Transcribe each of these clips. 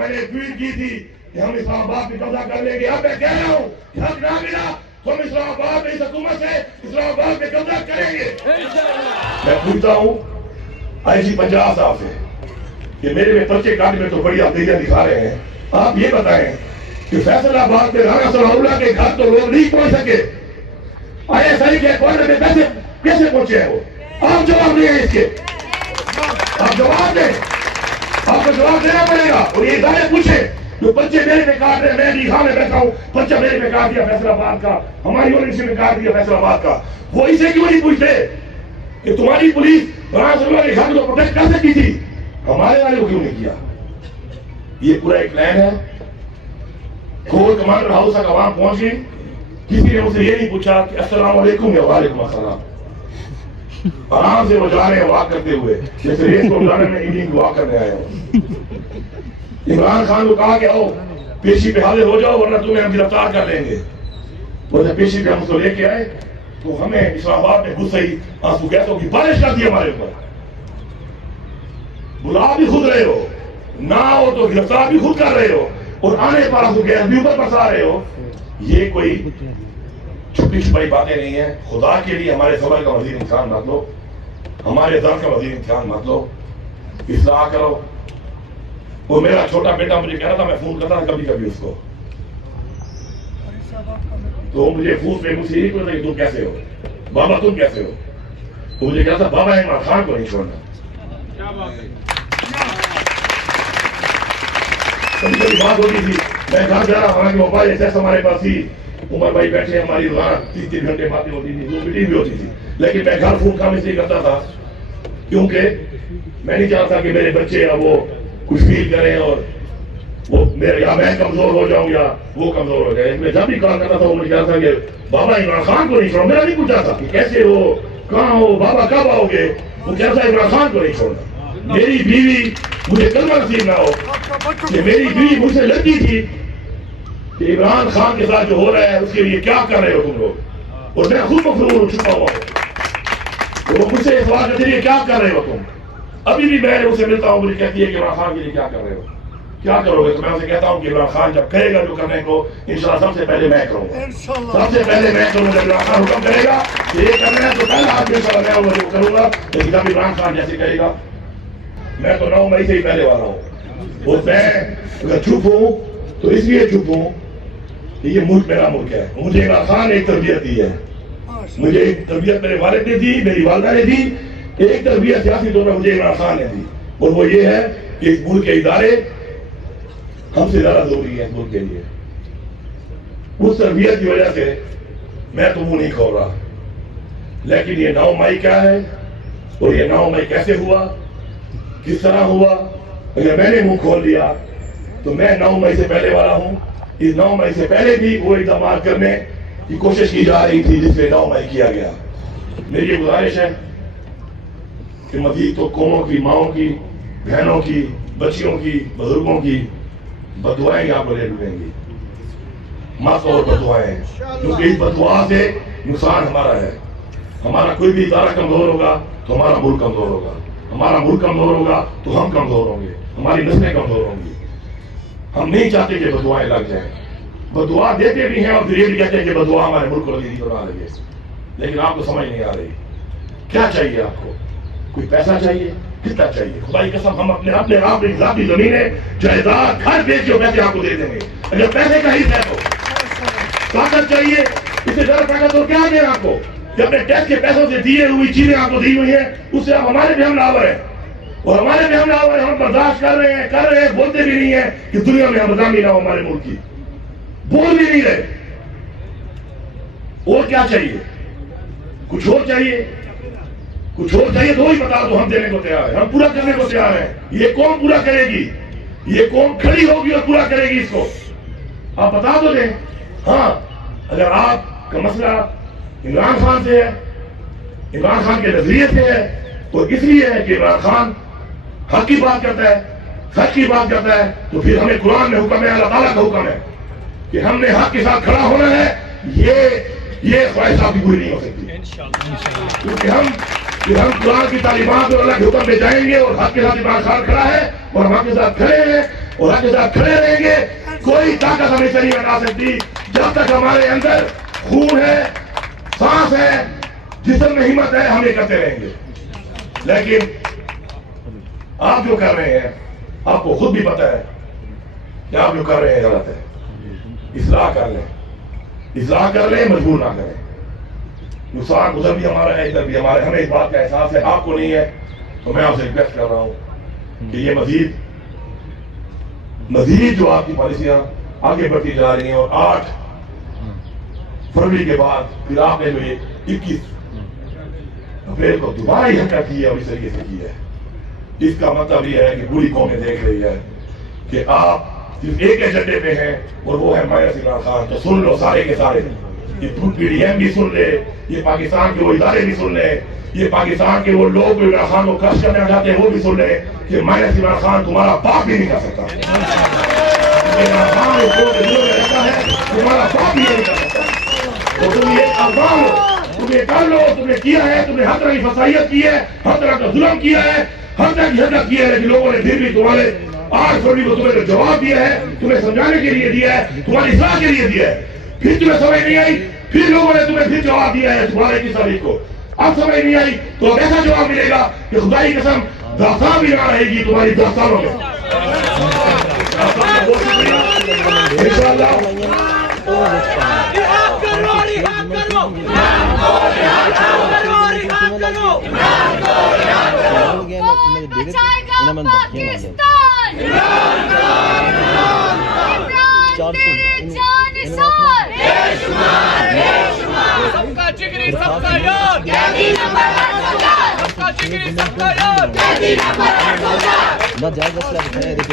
میں نے ٹویٹ کی تھی کہ ہم اسلام آباد پہ قبضہ کر لیں گے. اب میں کہہ رہا ہوں کہ حق نہ ملا تو ہم اسلام آباد میں اس حکومت سے اسلام آباد پہ قبضہ کریں گے. میں پوچھتا ہوں آئی جی پنجاب صاحب سے کہ میرے میں پرچے کاٹنے میں تو بڑی عقیدت دکھا رہے ہیں. آپ یہ بتائیں کہ فیصل آباد میں رانا ثناء اللہ کے گھر تو لوگ نہیں پہنچ سکے, آئی ایس آئی کے کوارٹر میں کیسے پہنچے ہیں وہ؟ آپ جواب دیں اس کے, آپ جواب دیں, آپ کو جواب دینا پڑے گا. اور یہ ادارے پوچھیں جو بچے میرے میں کاٹ رہے ہیں, میں علی خان میں بیٹھا ہوں, بچہ میرے میں کاٹ دیا فیصل آباد کا, ہماری یونیورسٹی میں کاٹ دیا فیصل آباد کا, وہ اسے کیوں نہیں پوچھتے کہ تمہاری پولیس رانا ثناء اللہ کے گھر کو پروٹیکٹ کر سکتی تھی, ہمارے والے کو کیوں نہیں کیا؟ یہ پورا ایک پلان ہے. کور کمانڈر ہاؤس تک عوام پہنچ گئی, کسی نے مجھ سے یہ نہیں پوچھا کہ السلام علیکم یا وعلیکم السلام. آرام سے وہ جا رہے ہیں واک کرتے ہوئے, جیسے ریس کو جانے میں ایوننگ واک کرنے آئے ہوں. عمران خان کو کہا کہ آؤ پیشی پہ حاضر ہو جاؤ ورنہ تمہیں ہم گرفتار کر لیں گے. وہ جب پیشی پہ ہم اس کو لے کے آئے تو ہمیں اسلام آباد میں غصے ہی آنسو گیسوں کی بارش کر دی ہمارے اوپر. بلا بھی خود رہے ہو, نہ ہو تو گرفتار بھی خود کر رہے ہو, اور آنے پر آنسو گیس بھی اوپر برسا رہے ہو. یہ کوئی چھپی چھپائی باتیں نہیں ہیں. خدا کے لیے ہمارے صبر کا مزید امتحان مت لو, ہمارے درد کا مزید امتحان مت لو, اصلاح کرو. وہ میرا چھوٹا بیٹا مجھے کہہ رہا تھا, میں فون کرتا تھا کبھی کبھی اس کو, تو مجھے فون پہ مجھ سے یہی پوچھتا کہ تم کیسے ہو بابا, تم کیسے ہو؟ تو مجھے کہا تھا بابا عمران خان کو نہیں چھوڑنا. کبھی کبھی بات ہوتی تھی, میں گھر جا رہا ہوں, موبائل ایسے ہمارے پاس ہی عمر بھائی بیٹھے, ہماری روزانہ 3-3 گھنٹے باتیں ہوتی تھی, وہ میٹنگ بھی ہوتی تھی. لیکن میں گھر فون کام اس لیے کرتا تھا کیونکہ میں نہیں چاہتا کہ میرے بچے یا وہ کچھ فیل کریں اور وہ میرے یا میں کمزور ہو جاؤں یا وہ کمزور ہو جائے. میں جب بھی کال کرتا تھا وہ مجھے کہتا تھا کہ بابا عمران خان کو نہیں چھوڑنا. میرا نہیں پوچھا تھا کہ کیسے ہو, کہاں ہو, بابا کب آؤ گے, وہ کہتا ہے عمران خان کو نہیں چھوڑنا. میری بیوی, مجھے کلمہ نصیب نہ ہو کہ میری بیوی مجھ سے لڑتی تھی کہ عمران خان کے ساتھ جو ہو رہا ہے اس کے لیے کیا کر رہے ہو تم لوگ, اور میں خود مفرور چھپا ہوا ہوں. وہ مجھ سے اس بات کے لیے کیا کر رہے ہو تم. ابھی بھی میں اسے ملتا ہوں, مجھے کہتی ہے کہ عمران خان کے لیے کیا کر رہے ہو, کیا کرو گے. تو میں اسے کہتا ہوں کہ عمران خان جب کہے گا جو کرنے کو انشاءاللہ سب سے پہلے میں کروں گا, سب سے پہلے میں کروں گا. جب عمران خان حکم کرے گا کہ یہ کرنا ہے تو پہلا آدمی انشاءاللہ میں وہ کروں گا. لیکن جب عمران خان جیسے کہے گا, میں تو 9 مئی سے ہی پہلے والا ہوں. اور میں اگر چپ ہوں تو اس لیے چپ ہوں کہ یہ ملک میرا ملک ہے. مجھے عمران خان نے ایک تربیت دی ہے, مجھے ایک تربیت میرے والد نے دی, میری والدہ نے دی. ایک تربیت سیاسی طور پر مجھے عمران خان نے دی, اور وہ یہ ہے کہ اس ملک کے ادارے ہم سے زیادہ ضروری ہیں اس ملک کے لیے. اس تربیت کی وجہ سے میں تو منہ نہیں کھول رہا. لیکن یہ 9 مئی کیا ہے اور یہ 9 مئی کیسے ہوا, کس طرح ہوا, اگر میں نے منہ کھول دیا تو میں 9 مئی سے پہلے والا ہوں. اس 9 مئی سے پہلے بھی وہ اقدامات کرنے کی کوشش کی جا رہی تھی جس میں 9 مئی کیا گیا. میری یہ گزارش ہے کہ مزید تو قوموں کی, ماؤں کی, بہنوں کی, بچیوں کی, بزرگوں کی بددعائیں آپ کو لے ڈوبیں گی. مت اور بددعائیں, کیونکہ اس بددعا سے نقصان ہمارا ہے. ہمارا کوئی بھی ادارہ کمزور ہوگا تو ہمارا ملک کمزور ہوگا, ہمارا ملک کمزور ہوگا تو ہم کمزور ہوں گے, ہماری نسلیں کمزور ہوں گی. ہم نہیں چاہتے کہ بددعائیں لگ جائیں. بددعا دیتے بھی ہیں اور پھر یہ بھی کہتے ہیں کہ بددعا ہمارے ملک کو لذیذ بنا لگے. لیکن آپ کو سمجھ نہیں آ رہی. کیا چاہیے آپ کو؟ کوئی پیسہ چاہیے, کتنا چاہیے؟ خدا کی قسم ہم اپنے آپ کی ذاتی زمینیں, جائیداد, گھر بیچ کے پیسے آپ کو دے دیں گے. اگر پیسے کا ہی ہے تو طاقت چاہیے, اس سے زیادہ طاقت اور کیا دیں آپ کو کہ اپنے ٹیکس کے پیسوں سے دیے ہوئی چیزیں آپ کو دی ہوئی ہیں, اس سے آپ ہمارے بھی حملہ آور ہیں. اور ہمارے بھی حملہ آور ہیں, ہم برداشت کر رہے ہیں, بولتے بھی نہیں ہیں کہ دنیا میں ہمدردی نہ ہو ہمارے ملک کی, بول بھی نہیں رہے. اور کیا چاہیے؟ کچھ اور چاہیے, کچھ اور چاہیے تو وہی بتا دو, ہم دینے کو تیار ہیں, ہم پورا کرنے کو تیار ہیں. یہ قوم پورا کرے گی, یہ قوم کھڑی ہوگی اور پورا کرے گی اس کو. آپ بتا تو دیں. ہاں, اگر آپ کا مسئلہ عمران خان سے ہے, عمران خان کے نظریے سے ہے, تو اس لیے ہے کہ عمران خان حق کی بات کرتا ہے, سچ کی بات کرتا ہے, تو پھر ہمیں قرآن میں حکم ہے, اللہ تعالیٰ کا حکم ہے کہ ہم نے حق کے ساتھ کھڑا ہونا ہے. یہ خواہش آپ کی پوری نہیں ہو سکتی, کیونکہ ہم قرآن کی تعلیمات اور اللہ کے حکم پہ جائیں گے, اور حق کے ساتھ عمران خان کھڑا ہے اور ہم حق کے ساتھ کھڑے ہیں. اور حق کے ساتھ کھڑے رہیں گے. کوئی طاقت ہمیں سے نہیں ہٹا سکتی جب تک ہمارے اندر خون ہے, سانس ہے, جسم میں ہمت ہے, ہم یہ کرتے رہیں گے. لیکن آپ جو کر رہے ہیں آپ کو خود بھی پتہ ہے کہ آپ جو کر رہے ہیں غلط ہے. اصلاح کر لیں, اصلاح کر لیں, مجبور نہ کریں. نقصان ادھر بھی ہمارا ہے, ادھر بھی ہمارا ہے, ہمیں اس بات کا احساس ہے, آپ کو نہیں ہے. تو میں آپ سے ریکویسٹ کر رہا ہوں کہ یہ مزید جو آپ کی پالیسیاں آگے بڑھتی جا رہی ہیں, اور 8 فروری کے بعد پھر آپ نے جو یہ 21 اپریل کو دوبارہ یہ حرکت کی ہے اور اس طریقے سے کی ہے, اس کا مطلب یہ ہے کہ پوری قومیں دیکھ رہی ہے کہ آپ صرف ایک ایجنڈے پہ ہیں, اور وہ ہے مائنس عمران خان. تو سن لو سارے کے سارے, یہ پی ڈی ایم بھی سن لے, یہ پاکستان کے وہ ادارے بھی سن لیں, یہ پاکستان کے وہ لوگ جو عمران خان کو کرش کرنا چاہتے ہیں وہ بھی سن لیں کہ مائنس عمران خان تمہارا باپ بھی نہیں کر سکتا. عمران خان اس کو دلوں میں رہتا ہے, تمہارا باپ بھی نہیں کر سکتا. تو تم یہ افغان ہو, تم یہ کر لو, تم نے کیا ہے, تم نے ہر طرح کی فسائیت کی ہے, ہر طرح کا ظلم کیا ہے, ہر طرح کی حرکت کی ہے, لیکن لوگوں نے پھر بھی تمہارے 8 فروری کو تمہیں جواب دیا ہے, تمہیں سمجھانے کے لیے دیا ہے, تمہاری اصلاح کے لیے دیا ہے. پھر تمہیں سمجھ نہیں آئی, پھر لوگوں نے تمہیں پھر جواب دیا ہے 21 تاریخ کو. اب سمجھ نہیں آئی تو اب ایسا جواب ملے گا کہ خدا کی قسم 10 سال بھی نہ رہے گی تمہاری 10 سالوں میں.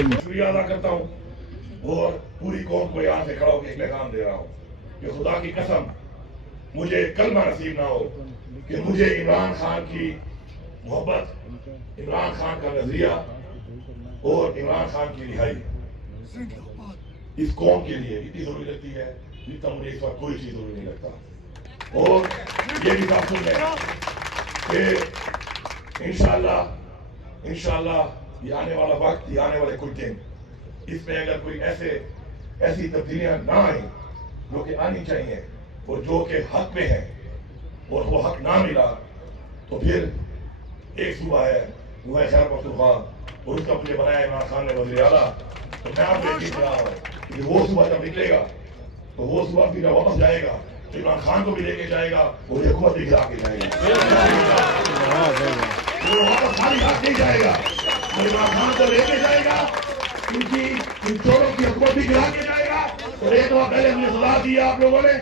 شکریہ ادا کرتا ہوں اور پوری قوم کو یہاں سے کھڑا ہو کے ایک پیغام دے رہا ہوں کہ خدا کی قسم مجھے کلمہ نصیب نہ ہو کہ مجھے عمران خان کی محبت, عمران خان کا نظریہ اور عمران خان کی رہائی اس قوم کے لیے اتنی ضروری لگتی ہے جتنا مجھے اس وقت کوئی چیز ضروری نہیں لگتا. اور یہ بھی بات سن لیں کہ انشاءاللہ یہ آنے والا وقت, یہ آنے والے کچھ دن, اس میں اگر کوئی ایسی تبدیلیاں نہ آئیں جو کہ آنی چاہیے اور جو کہ حق میں ہیں اور وہ حق نہ ملا تو پھر ایک صوبہ ہے وہ ہے خیبر پختونخوا اور اس کا مجھے بنایا عمران خان نے وزیر اعلیٰ. تو میں آپ کو یہ کہہ رہا ہوں کہ وہ صوبہ جب نکلے گا تو وہ صوبہ پھر جب واپس جائے گا تو عمران خان کو بھی لے کے جائے گا اور یہ حکومت بھی گرا کے جائے گا. وہ واپس خالی ہاتھ نہیں جائے گا, عمران خان کو لے کے جائے گا, ان چوروں کی حکومت بھی گرا کے جائے گا. اور ایک دفعہ پہلے ہم نے سزا دی آپ لوگوں نے.